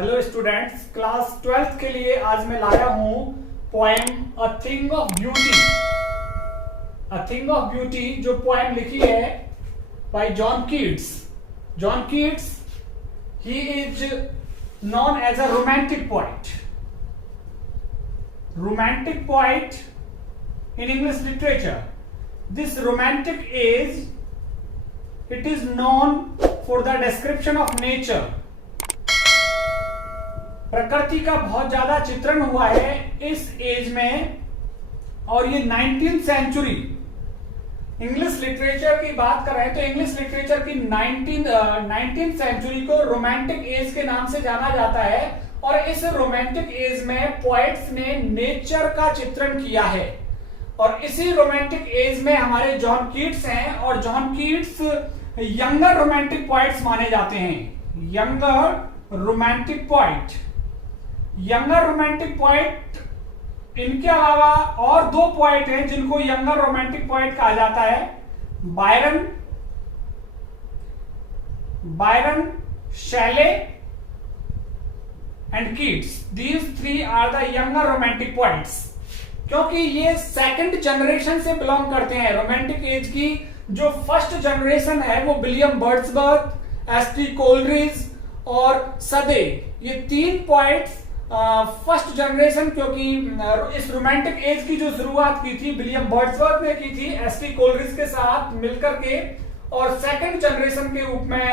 Hello students, class 12th के लिए आज मैं लाया हूं poem a thing of beauty. A thing of beauty जो पोएम लिखी है by John Keats. John Keats, he is known as a romantic poet. Romantic poet in English literature. This romantic age, it is known for the description of nature. प्रकृति का बहुत ज्यादा चित्रण हुआ है इस एज में, और ये 19th सेंचुरी इंग्लिश लिटरेचर की बात कर रहे हैं तो इंग्लिश लिटरेचर की 19th सेंचुरी को रोमांटिक एज के नाम से जाना जाता है। और इस रोमांटिक एज में पोएट्स ने नेचर का चित्रण किया है, और इसी रोमांटिक एज में हमारे जॉन कीट्स हैं। और John Keats younger romantic poets माने जाते हैं। Younger romantic poet, younger romantic poet. इनके अलावा और दो पोएट हैं जिनको यंगर रोमांटिक पोएट कहा जाता है, Byron, Shelley and Keats. These three are the younger romantic poets, क्योंकि ये सेकंड जनरेशन से बिलोंग करते हैं। रोमांटिक एज की जो फर्स्ट जनरेशन है वो विलियम वर्ड्सवर्थ, एस.टी. कोलरिज और सदे, ये तीन पोएट्स फर्स्ट जनरेशन, क्योंकि इस रोमांटिक एज की जो शुरुआत की थी विलियम वर्ड्सवर्थ ने की थी एस.टी. कोलरिज के साथ मिलकर के, और सेकंड जनरेशन के रूप में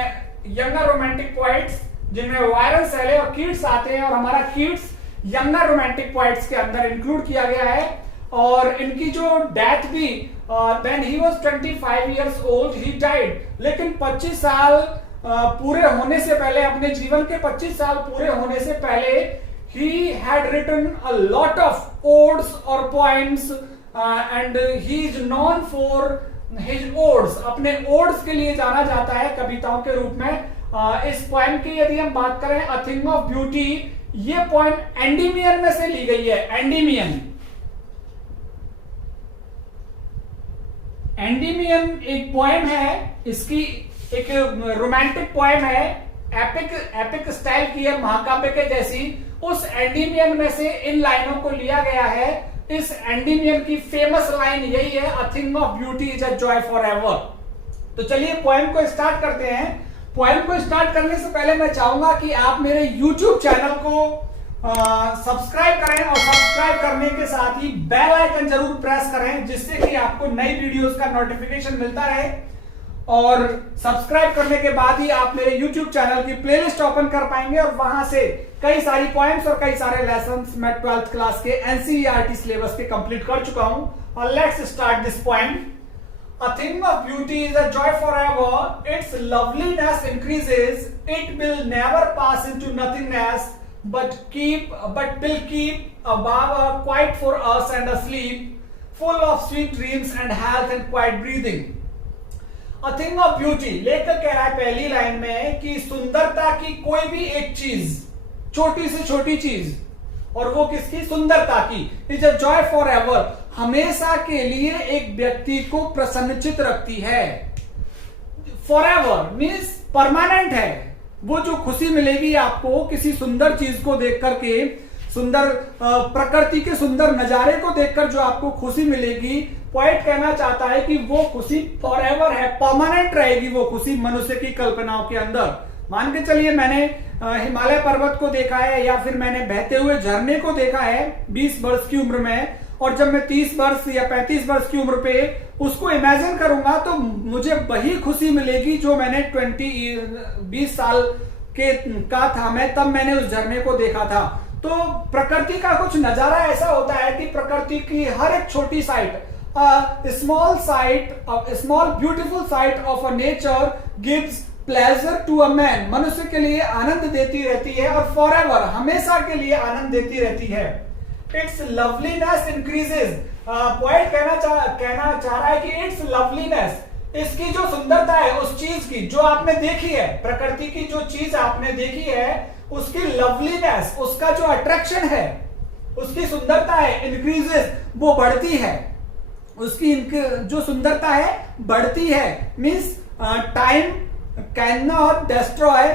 यंगर रोमांटिक पोएट्स जिनमें वायरन, शैले और कीट्स आते हैं। और हमारा कीट्स यंगर रोमांटिक पोएट्स के अंदर इंक्लूड किया गया है। और इनकी जो डेथ भी, when he was 25 years old he died. लेकिन 25 साल पूरे होने से पहले, अपने जीवन के 25 साल पूरे होने से पहले, he had written a lot of odes or poems and he is known for his odes। अपने odes के लिए जाना जाता है, कविताओं के रूप में। इस पोएम की यदि हम बात करें, अ थिंग ऑफ ब्यूटी, ये पोएम एंडीमियन में से ली गई है। एंडीमियन एक पोएम है, इसकी एक रोमांटिक पोएम है, एपिक स्टाइल की है, महाकाव्य के जैसी। उस एंडीमियन में से इन लाइनों को लिया गया है। इस एंडीमियन की फेमस लाइन यही है, अ thing of beauty is a joy for ever. तो चलिए पोएम को स्टार्ट करते हैं। पोएम को स्टार्ट करने से पहले मैं चाहूंगा कि आप मेरे YouTube चैनल को सब्सक्राइब करें, और सब्सक्राइब करने के साथ ही बेल आइकन जरूर प्रेस करें, जिससे कि आपको नई वीडियोस का नोटिफिकेशन मिलता रहे। और सब्सक्राइब करने के बाद ही आप मेरे YouTube चैनल की प्लेलिस्ट ओपन कर पाएंगे, और वहां से कई सारी पोएम्स और कई सारे लेसन्स मैं 12th क्लास के NCERT सिलेबस के कंप्लीट कर चुका हूं। और let's start this poem. A thing of beauty is a joy forever. Its loveliness increases. It will never pass into nothingness, but will keep above quiet for us and asleep, full of sweet dreams and health and quiet breathing. A thing of beauty, लेखक कह रहा है पहली line में कि सुंदरता की कोई भी एक चीज, छोटी से छोटी चीज, और वो किसकी? सुंदरता की। Is a joy for ever, हमेशा के लिए एक व्यक्ति को प्रसन्नचित रखती है। फॉर एवर मीन्स परमानेंट है। वो जो खुशी मिलेगी आपको किसी सुंदर चीज को देख करके, सुंदर प्रकृति के सुंदर नजारे को देखकर जो आपको खुशी मिलेगी, पोएट कहना चाहता है कि वो खुशी फॉर एवर है, परमानेंट रहेगी वो खुशी मनुष्य की कल्पनाओं के अंदर। मान के चलिए मैंने हिमालय पर्वत को देखा है, या फिर मैंने बहते हुए झरने को देखा है 20 वर्ष की उम्र में, और जब मैं 30 वर्ष या 35 वर्ष की उम्र पे उसको इमेजिन करूंगा तो मुझे वही खुशी मिलेगी जो मैंने 20 साल के का था मैं, तब मैंने उस झरने को देखा था। तो प्रकृति का कुछ नजारा ऐसा होता है कि प्रकृति की हर एक छोटी sight, small beautiful sight of a nature gives pleasure to a man, मनुष्य के लिए आनंद देती रहती है, और फॉर एवर, हमेशा के लिए आनंद देती रहती है। इट्स लवलीनेस इंक्रीजेस, पोएट कहना चाह रहा है कि इट्स लवलीनेस, इसकी जो सुंदरता है उस चीज की जो आपने देखी है, प्रकृति की जो चीज आपने देखी है, उसकी लवलीनेस, उसका जो अट्रैक्शन है, उसकी सुंदरता है, इंक्रीजेस, वो बढ़ती है। उसकी जो सुंदरता है बढ़ती है। Means time can not destroy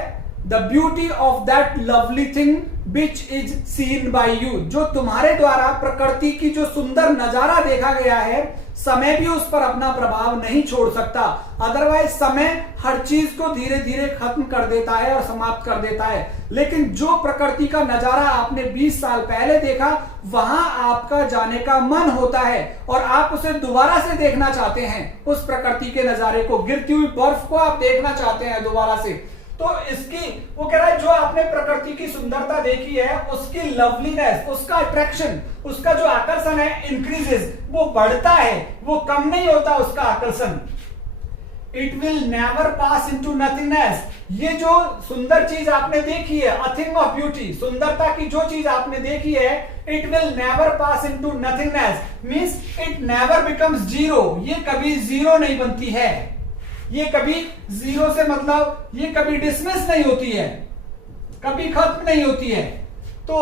the beauty of that lovely thing which is seen by you. जो तुम्हारे द्वारा प्रकृति की जो सुंदर नजारा देखा गया है, समय भी उस पर अपना प्रभाव नहीं छोड़ सकता। अदरवाइज समय हर चीज को धीरे धीरे खत्म कर देता है और समाप्त कर देता है, लेकिन जो प्रकृति का नजारा आपने 20 साल पहले देखा, वहां आपका जाने का मन होता है और आप उसे दोबारा से देखना चाहते हैं। उस प्रकृति के नजारे को, गिरती हुई बर्फ को आप देखना चाहते हैं दोबारा से। तो इसकी वो कह रहा है जो आपने प्रकृति की सुंदरता देखी है, उसकी लवलीनेस, उसका अट्रैक्शन, उसका जो आकर्षण है इंक्रीजेस, वो बढ़ता है, वो कम नहीं होता उसका आकर्षण। It will never pass into nothingness. ये जो सुंदर चीज आपने देखी है, अ थिंग ऑफ ब्यूटी, सुंदरता की जो चीज आपने देखी है, it will never pass into nothingness means it never becomes zero. ये कभी जीरो नहीं बनती है, ये कभी जीरो से मतलब ये कभी डिसमिस नहीं होती है, कभी खत्म नहीं होती है। तो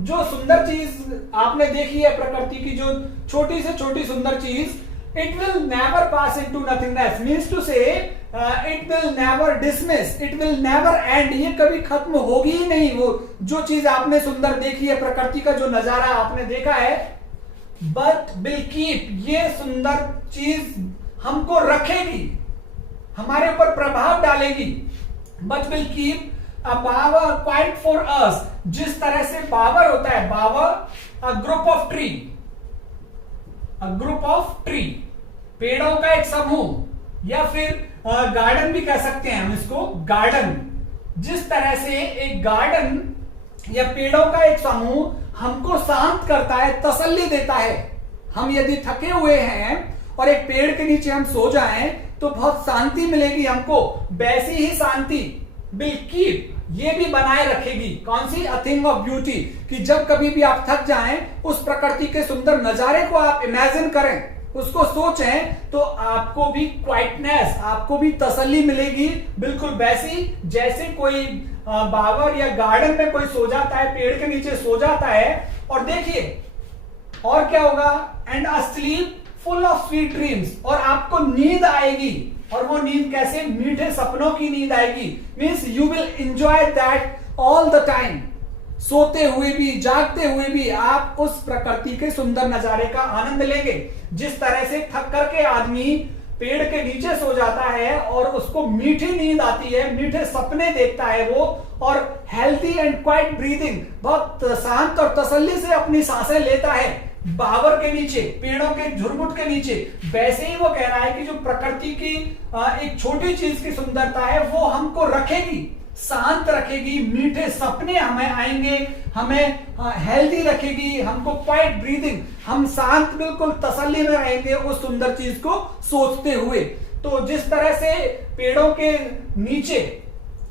जो सुंदर चीज आपने देखी है प्रकृति की, जो छोटी से छोटी सुंदर चीज, it will never pass into nothingness means to say it will never dismiss, it will never end. ये कभी खत्म होगी ही नहीं। वो जो चीज आपने सुंदर देखी है, प्रकृति का जो नजारा आपने देखा है, बट विल कीप, ये सुंदर चीज हमको रखेगी, हमारे ऊपर प्रभाव डालेगी। But will keep a power quiet for us. जिस तरह से पावर होता है, power a group of tree, a group of tree, पेड़ों का एक समूह, या फिर गार्डन भी कह सकते हैं हम इसको, गार्डन। जिस तरह से एक गार्डन या पेड़ों का एक समूह हमको शांत करता है, तसल्ली देता है। हम यदि थके हुए हैं और एक पेड़ के नीचे हम सो जाएं तो बहुत शांति मिलेगी हमको, वैसी ही शांति विल कीप, ये भी बनाए रखेगी। कौन सी? अ थिंग ऑफ ब्यूटी, कि जब कभी भी आप थक जाएं, उस प्रकृति के सुंदर नजारे को आप इमेजिन करें, उसको सोचें, तो आपको भी क्वाइटनेस, आपको भी तसल्ली मिलेगी, बिल्कुल वैसी जैसे कोई बावर या गार्डन में कोई सो जाता है, पेड़ के नीचे सो जाता है। और देखिए और क्या होगा, and a slip full of sweet dreams, और आपको नींद आएगी। और वो नींद कैसे? मीठे सपनों की नींद आएगी। Means you will enjoy that all the time. सोते हुए भी, जागते हुए भी आप उस प्रकृति के सुंदर नजारे का आनंद लेंगे। जिस तरह से थक करके आदमी पेड़ के नीचे सो जाता है और उसको मीठी नींद आती है, मीठे सपने देखता है वो, और हेल्थी एंड क्वाइट ब्रीदिंग, बहुत शांत और तसल्ली से अपनी सांसें लेता है बावर के नीचे, पेड़ों के झुरमुट के नीचे, वैसे ही वो कह रहा है कि जो प्रकृति की एक छोटी चीज की सुंदरता है, वो हमको रखेगी, शांत रखेगी, मीठे सपने हमें आएंगे, हमें हेल्दी रखेगी, हमको क्वाइट ब्रीदिंग, हम शांत बिल्कुल तसल्ली में रहेंगे उस सुंदर चीज को सोचते हुए। तो जिस तरह से पेड़ों के नीचे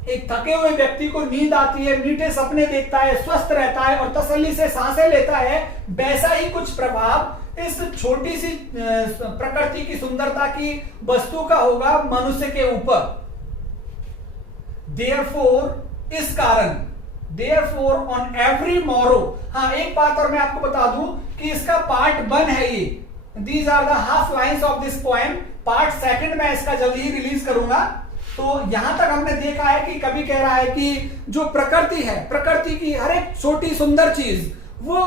एक थके हुए व्यक्ति को नींद आती है, मीठे सपने देखता है, स्वस्थ रहता है और तसल्ली से सांसें लेता है, वैसा ही कुछ प्रभाव इस छोटी सी प्रकृति की सुंदरता की वस्तु का होगा मनुष्य के ऊपर। Therefore, इस कारण, Therefore on every morrow, हाँ एक बात और मैं आपको बता दूं कि इसका पार्ट 1 है ये। These are the half lines of this poem. Part 2 मैं इसका जल्दी ही रिलीज करूंगा। तो यहां तक हमने देखा है कि कभी कह रहा है कि जो प्रकृति है, प्रकृति की हर एक छोटी सुंदर चीज वो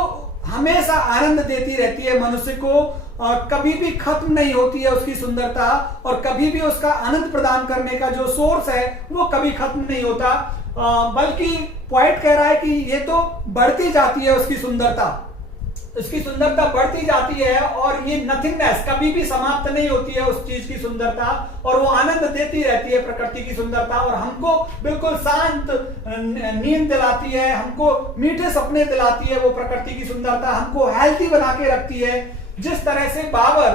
हमेशा आनंद देती रहती है मनुष्य को, और कभी भी खत्म नहीं होती है उसकी सुंदरता, और कभी भी उसका आनंद प्रदान करने का जो सोर्स है वो कभी खत्म नहीं होता, बल्कि पॉइंट कह रहा है कि ये तो बढ़ती जाती है उसकी सुंदरता, उसकी सुंदरता बढ़ती जाती है, और ये नथिंगनेस कभी भी समाप्त नहीं होती है उस चीज की सुंदरता, और वो आनंद देती रहती है प्रकृति की सुंदरता, और हमको बिल्कुल शांत नींद दिलाती है, हमको मीठे सपने दिलाती है वो प्रकृति की सुंदरता, हमको हेल्थी बना के रखती है। जिस तरह से बावर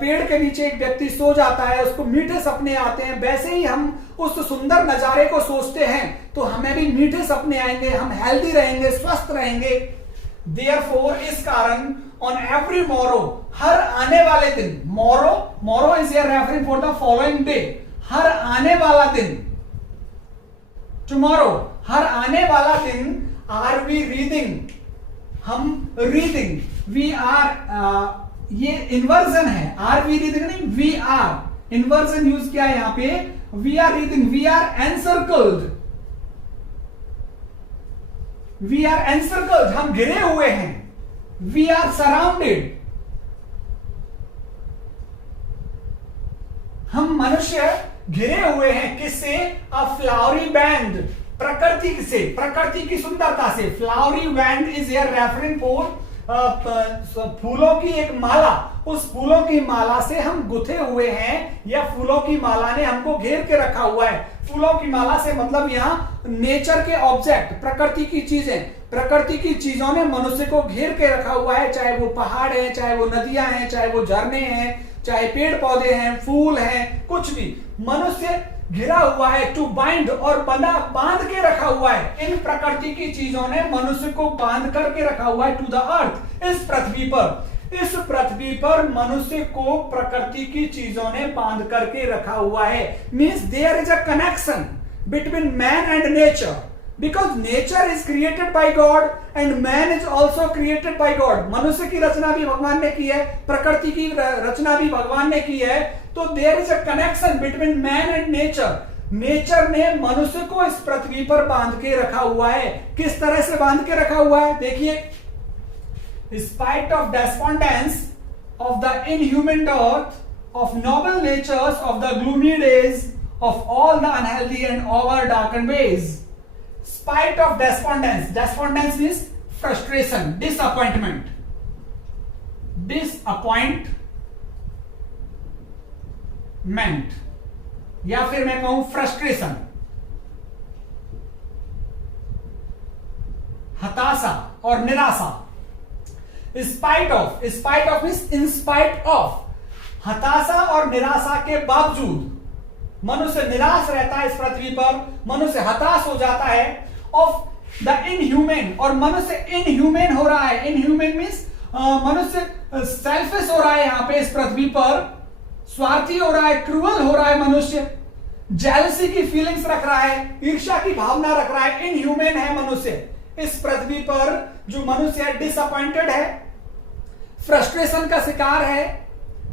पेड़ के नीचे एक व्यक्ति सो जाता है, उसको मीठे सपने आते हैं, वैसे ही हम उस सुंदर नजारे को सोचते हैं तो हमें भी मीठे सपने आएंगे, हम हेल्दी रहेंगे, स्वस्थ रहेंगे। Therefore, इस कारण on every morrow, हर आने वाले दिन, morrow is here referring for the following day, हर आने वाला दिन, tomorrow, हर आने वाला दिन, are we reading, हम reading, we are, ये इन्वर्जन है, are we reading नहीं, we are, इन्वर्जन यूज किया है यहाँ पे, we are reading, we are encircled, we are encircled, हम घिरे हुए हैं, वी आर सराउंडेड, हम मनुष्य घिरे हुए हैं किससे? अ फ्लावरी बैंड, प्रकृति से, प्रकृति की सुंदरता से। Flowery band is here referring for फूलों की एक माला, उस फूलों की माला से हम गुथे हुए हैं, या फूलों की माला ने हमको घेर के रखा हुआ है। फूलों की माला से मतलब यहाँ नेचर के ऑब्जेक्ट, प्रकृति की चीजें, प्रकृति की चीजों ने मनुष्य को घेर के रखा हुआ है, चाहे वो पहाड़ है, चाहे वो नदियां हैं, चाहे वो झरने हैं, चाहे पेड़ पौधे हैं, फूल हैं, कुछ भी मनुष्य घिरा हुआ है। टू बाइंड, और बांध के रखा हुआ है, इन प्रकृति की चीजों ने मनुष्य को बांध करके रखा हुआ है। टू द अर्थ, इस पृथ्वी पर, इस पृथ्वी पर मनुष्य को प्रकृति की चीजों ने बांध करके रखा हुआ है। Means there is a connection between man and nature, because nature is created by God and man is also created by God. मनुष्य की रचना भी भगवान ने की है, प्रकृति की रचना भी भगवान ने की है, तो there is a connection between man and nature. Nature ने मनुष्य को इस पृथ्वी पर बांध के रखा हुआ है। किस तरह से बांध के रखा हुआ है? देखिए, spite of despondence of the inhuman dearth of noble natures of the gloomy days of all the unhealthy and over-darkened ways. Spite of despondence. Despondence means frustration, disappointment. Disappointment. या फिर मैं कहूं frustration, हताशा और निराशा। Spite of, spite of means in spite of, हताशा और निराशा के बावजूद मनुष्य निराश रहता है इस पृथ्वी पर, मनुष्य हताश हो जाता है। ऑफ द इनह्यूमन, और मनुष्य इनह्यूमन हो रहा है। इनह्यूमन मीन्स मनुष्य सेल्फिश हो रहा है यहाँ पे इस पृथ्वी पर, स्वार्थी हो रहा है, क्रूअल हो रहा है मनुष्य, जेलसी की फीलिंग्स रख रहा है, ईर्ष्या की भावना रख रहा है। इनह्यूमन है मनुष्य इस पृथ्वी पर। जो मनुष्य है डिसअपॉइंटेड है, फ्रस्ट्रेशन का शिकार है,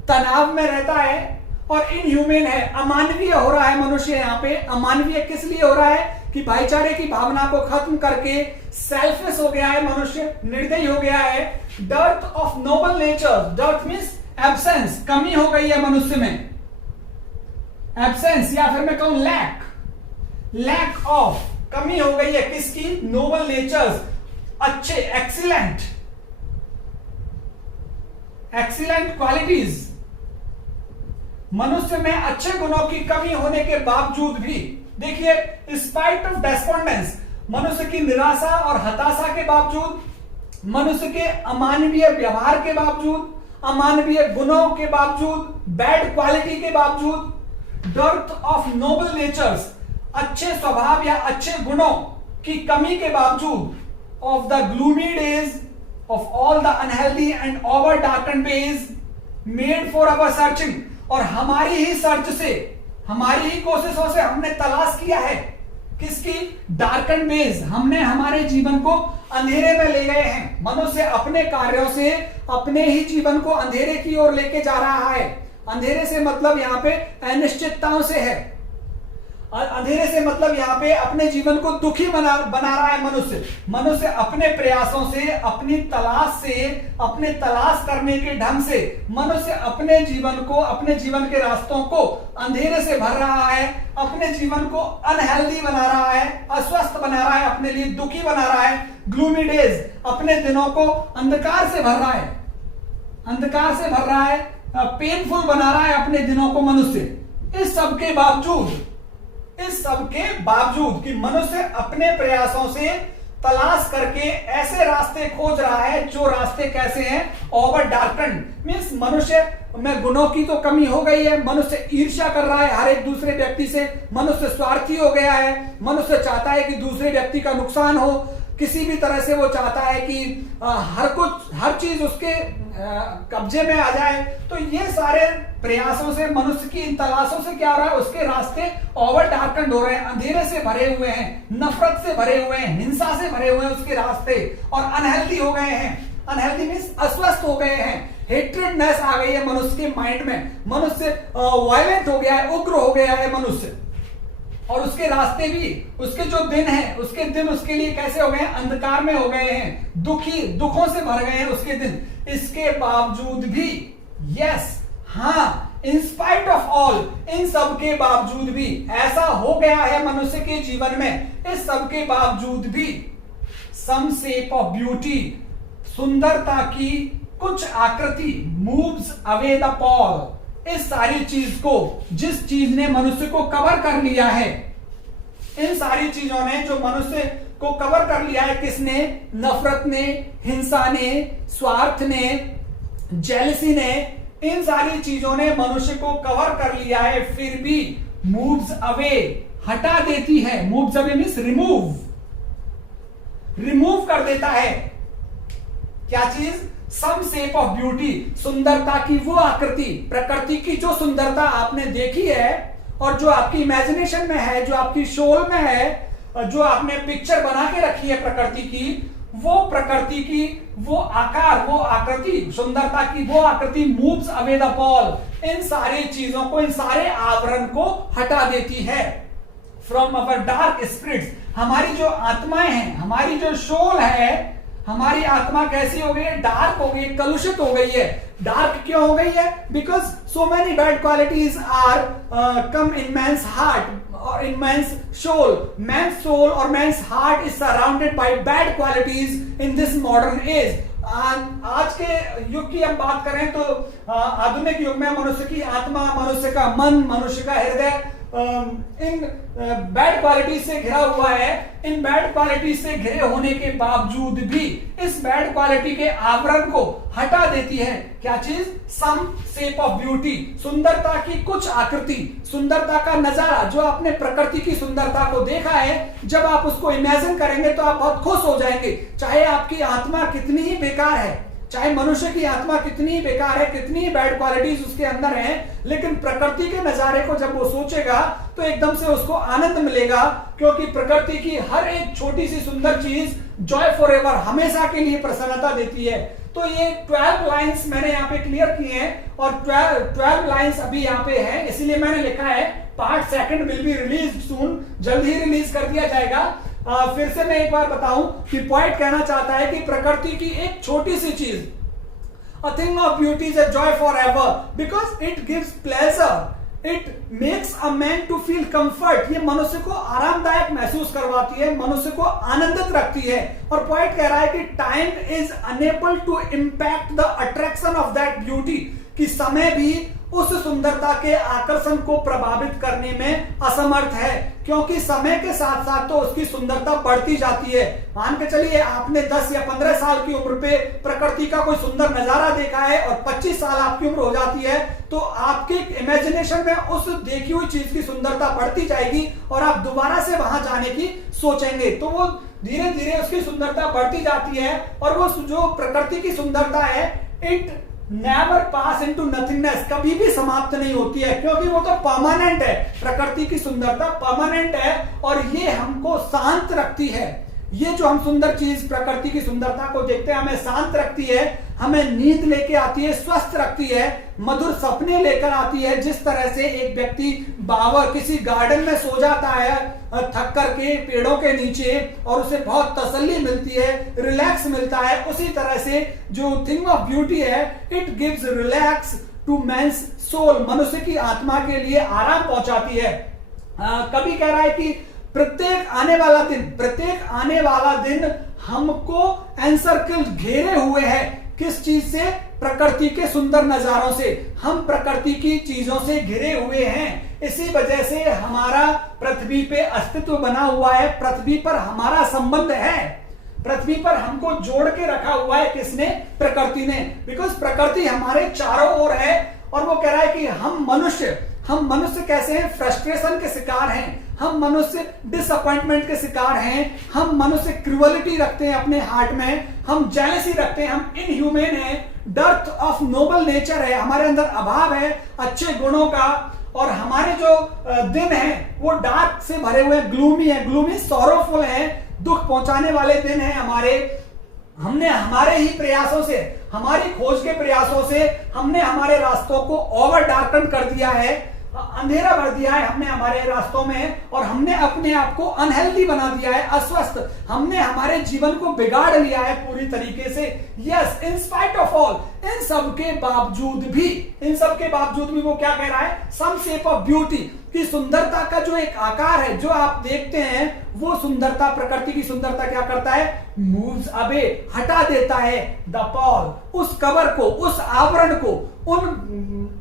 तनाव में रहता है और इनह्यूमन है, अमानवीय हो रहा है मनुष्य यहाँ पे। अमानवीय किस लिए हो रहा है? कि भाईचारे की भावना को खत्म करके सेल्फिश हो गया है मनुष्य, निर्दयी हो गया है। Dearth of noble nature, dearth means absence, कमी हो गई है मनुष्य में, एब्सेंस, या फिर मैं कहूं लैक, लैक ऑफ, कमी हो गई है किसकी? नोबल नेचर्स, अच्छे, एक्सीलेंट, एक्सीलेंट क्वालिटीज। मनुष्य में अच्छे गुणों की कमी होने के बावजूद भी, देखिए, स्पाइट ऑफ डेस्पोंडेंस, मनुष्य की निराशा और हताशा के बावजूद, मनुष्य के अमानवीय व्यवहार के बावजूद, अमानवीय गुणों के बावजूद, बैड क्वालिटी के बावजूद, डर्थ ऑफ नोबल नेचर्स, अच्छे स्वभाव या अच्छे गुणों की कमी के बावजूद, of the gloomy days of all the unhealthy and over darken ways made for our searching, और हमारी ही सर्च से, हमारी ही कोशिशों से हमने तलाश किया है किसकी? Darken ways. हमने हमारे जीवन को अंधेरे में ले गए हैं। मनुष्य अपने कार्यों से अपने ही जीवन को अंधेरे की ओर लेके जा रहा है। अंधेरे से मतलब यहां पे अनिश्चितताओं से है। अंधेरे से मतलब यहाँ पे अपने जीवन को दुखी बना रहा है मनुष्य। मनुष्य अपने प्रयासों से, अपनी तलाश से, अपने तलाश करने के ढंग से मनुष्य अपने जीवन को, अपने जीवन के रास्तों को अंधेरे से भर रहा है, अपने जीवन को अनहेल्दी बना रहा है, अस्वस्थ बना रहा है, अपने लिए दुखी बना रहा है। ग्लूमी डेज, अपने दिनों को अंधकार से भर रहा है, अंधकार से भर रहा है, पेनफुल बना रहा है अपने दिनों को मनुष्य। इस सब के बावजूद, इस सब के बावजूद कि मनुष्य अपने प्रयासों से तलाश करके ऐसे रास्ते खोज रहा है जो रास्ते कैसे हैं? ओवर डार्कन मीन्स मनुष्य में गुणों की तो कमी हो गई है। मनुष्य ईर्ष्या कर रहा है हर एक दूसरे व्यक्ति से, मनुष्य स्वार्थी हो गया है, मनुष्य चाहता है कि दूसरे व्यक्ति का नुकसान हो, किसी भी तरह से वो चाहता है कि हर चीज उसके कब्जे में आ जाए। तो ये सारे प्रयासों से, मनुष्य की इन तलाशों से क्या हो रहा है? उसके रास्ते ओवर डार्कन हो रहे हैं, अंधेरे से भरे हुए हैं, नफरत से भरे हुए हैं, हिंसा से भरे हुए हैं उसके रास्ते, और अनहेल्दी हो गए हैं। अनहेल्दी मीन्स अस्वस्थ हो गए हैं, हेट्रेडनेस आ गई है मनुष्य के माइंड में, मनुष्य वायलेंट हो गया है, उग्र हो गया है मनुष्य। और उसके रास्ते भी, उसके जो दिन हैं, उसके दिन उसके लिए कैसे हो गए हैं? अंधकार में हो गए हैं, दुखों से भर गए हैं उसके दिन। इसके बावजूद भी, यस, हाँ, इन स्पाइट ऑफ ऑल, इन सब के बावजूद भी ऐसा हो गया है मनुष्य के जीवन में, इस सब के बावजूद भी सम शेप ऑफ ब्यूटी, सुंदरता की कुछ आकृति, मूव्स अवे द पॉल, इस सारी चीज को, जिस चीज ने मनुष्य को कवर कर लिया है, इन सारी चीजों ने जो मनुष्य को कवर कर लिया है, किसने? नफरत ने, हिंसा ने, स्वार्थ ने, जेलसी ने, इन सारी चीजों ने मनुष्य को कवर कर लिया है, फिर भी मूव्स अवे, हटा देती है। Moves away means remove, remove कर देता है। क्या चीज? सम शेप ऑफ ब्यूटी, सुंदरता की वो आकृति, प्रकृति की जो सुंदरता आपने देखी है और जो आपकी इमेजिनेशन में है, जो आपकी सोल में है, जो आपने पिक्चर बना के रखी है प्रकृति की, वो प्रकृति की वो आकार, वो आकृति, सुंदरता की वो आकृति मूव्स अवे द पॉल, इन सारी चीजों को, इन सारे आवरण को हटा देती है। फ्रॉम अवर डार्क स्पिरिट्स, हमारी जो आत्माएं हैं, हमारी जो सोल है, हमारी आत्मा कैसी हो गई है? डार्क हो गई, कलुषित हो गई है। डार्क क्यों हो गई है? Because so many bad qualities are come in man's heart or in man's soul or man's heart is surrounded by bad qualities in this modern age. आज के युग की हम बात करें तो आधुनिक युग में मनुष्य की आत्मा, मनुष्य का मन, मनुष्य का हृदय इन बैड क्वालिटी से घिरा हुआ है। इन बैड क्वालिटी से घिरे होने के बावजूद भी इस बैड क्वालिटी के आवरण को हटा देती है। क्या चीज? सम शेप ऑफ ब्यूटी, सुंदरता की कुछ आकृति, सुंदरता का नजारा। जो आपने प्रकृति की सुंदरता को देखा है, जब आप उसको इमेजिन करेंगे तो आप बहुत खुश हो जाएंगे। चाहे आपकी आत्मा कितनी ही बेकार है, चाहे मनुष्य की आत्मा कितनी ही बेकार है, कितनी ही बैड क्वालिटीज उसके अंदर हैं, लेकिन प्रकृति के नजारे को जब वो सोचेगा तो एकदम से उसको आनंद मिलेगा, क्योंकि प्रकृति की हर एक छोटी सी सुंदर चीज जॉय फॉर एवर, हमेशा के लिए प्रसन्नता देती है। तो ये 12 लाइंस मैंने यहाँ पे क्लियर किए हैं और 12 लाइंस अभी यहाँ पे है, इसीलिए मैंने लिखा है part second will be release soon, जल्द ही रिलीज कर दिया जाएगा। फिर से मैं एक बार बताऊं कि पॉइंट कहना चाहता है कि प्रकृति की एक छोटी सी चीज, a thing of beauty is a joy forever because it gives pleasure, it makes a man to feel comfort। ये मनुष्य को आरामदायक महसूस करवाती है, मनुष्य को आनंदित रखती है। और पॉइंट कह रहा है कि time is unable to impact the attraction of that beauty, कि समय भी उस सुंदरता के आकर्षण को प्रभावित करने में असमर्थ है, क्योंकि समय के साथ साथ तो उसकी सुंदरता बढ़ती जाती है। मान के चलिए आपने 10 या 15 साल की उम्र पे प्रकृति का कोई सुंदर नजारा देखा है और 25 साल आपकी उम्र हो जाती है, तो आपके इमेजिनेशन में उस देखी हुई चीज की सुंदरता बढ़ती जाएगी और आप दोबारा से वहां जाने की सोचेंगे। तो वो धीरे धीरे उसकी सुंदरता बढ़ती जाती है और वो जो प्रकृति की सुंदरता है, it never pass into nothingness, कभी भी समाप्त नहीं होती है, क्योंकि वो तो परमानेंट है। प्रकृति की सुंदरता परमानेंट है और ये हमको शांत रखती है। ये जो हम सुंदर चीज प्रकृति की सुंदरता को देखते हैं, हमें शांत रखती है, हमें नींद लेके आती है, स्वस्थ रखती है, मधुर सपने लेकर आती है। जिस तरह से एक व्यक्ति बावर किसी गार्डन में सो जाता है थक करके पेड़ों के नीचे और उसे बहुत तसल्ली मिलती है, रिलैक्स मिलता है, उसी तरह से जो थिंग ऑफ ब्यूटी है, it gives relax to man's soul, मनुष्य की आत्मा के लिए आराम पहुंचाती है। कभी कह रहा है कि प्रत्येक आने वाला दिन हमको एनसर्कल घेरे हुए है। किस चीज से? प्रकृति के सुंदर नजारों से। हम प्रकृति की चीजों से घिरे हुए हैं, इसी वजह से हमारा पृथ्वी पे अस्तित्व बना हुआ है, पृथ्वी पर हमारा संबंध है, पृथ्वी पर हमको जोड़ के रखा हुआ है। किसने? प्रकृति ने। बिकॉज प्रकृति हमारे चारों ओर है और वो कह रहा है कि हम मनुष्य कैसे हैं? फ्रस्ट्रेशन के शिकार हैं, हम मनुष्य डिसअपॉइंटमेंट के शिकार हैं, हम मनुष्य क्रूअलिटी रखते हैं अपने हार्ट में, हम जेलसी रखते हैं, हम इनह्यूमन हैं, डर्थ ऑफ नोबल नेचर है, हमारे अंदर अभाव है अच्छे गुणों का, और हमारे जो दिन हैं वो डार्क से भरे हुए ग्लूमी सॉरोफुल है, दुख पहुंचाने वाले दिन हैं हमारे। हमने हमारे ही प्रयासों से, हमारी खोज के प्रयासों से हमने हमारे रास्तों को ओवर डार्कन कर दिया है। अंधेरा भर दिया है हमने हमारे रास्तों में, और हमने अपने आप को अनहेल्दी बना दिया है, अस्वस्थ, हमने हमारे जीवन को बिगाड़ लिया है पूरी तरीके से। Yes, in spite of all, इन सब के बावजूद भी वो क्या कह रहा है, सम शेप ऑफ ब्यूटी, कि सुंदरता का जो एक आकार है जो आप देखते हैं, वो सुंदरता, प्रकृति की सुंदरता क्या करता है, मूव्स अवे, हटा देता है, द पॉल, उस कवर को, उस आवरण को, उन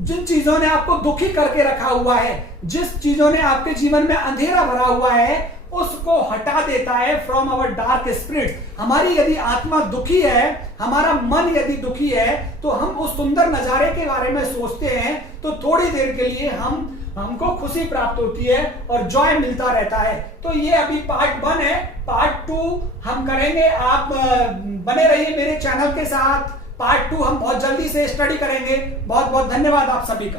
जिन चीजों ने आपको दुखी करके रखा हुआ है, जिस चीजों ने आपके जीवन में अंधेरा भरा हुआ है, उसको हटा देता है फ्रॉम अवर डार्क स्पिरिट। हमारी यदि आत्मा दुखी है, हमारा मन यदि दुखी है, तो हम उस सुंदर नजारे के बारे में सोचते हैं तो थोड़ी देर के लिए हमको खुशी प्राप्त होती है और जॉय मिलता रहता है। तो ये अभी पार्ट 1 है, पार्ट 2 हम करेंगे। आप बने रहिए मेरे चैनल के साथ, पार्ट 2 हम बहुत जल्दी से स्टडी करेंगे। बहुत बहुत धन्यवाद आप सभी का।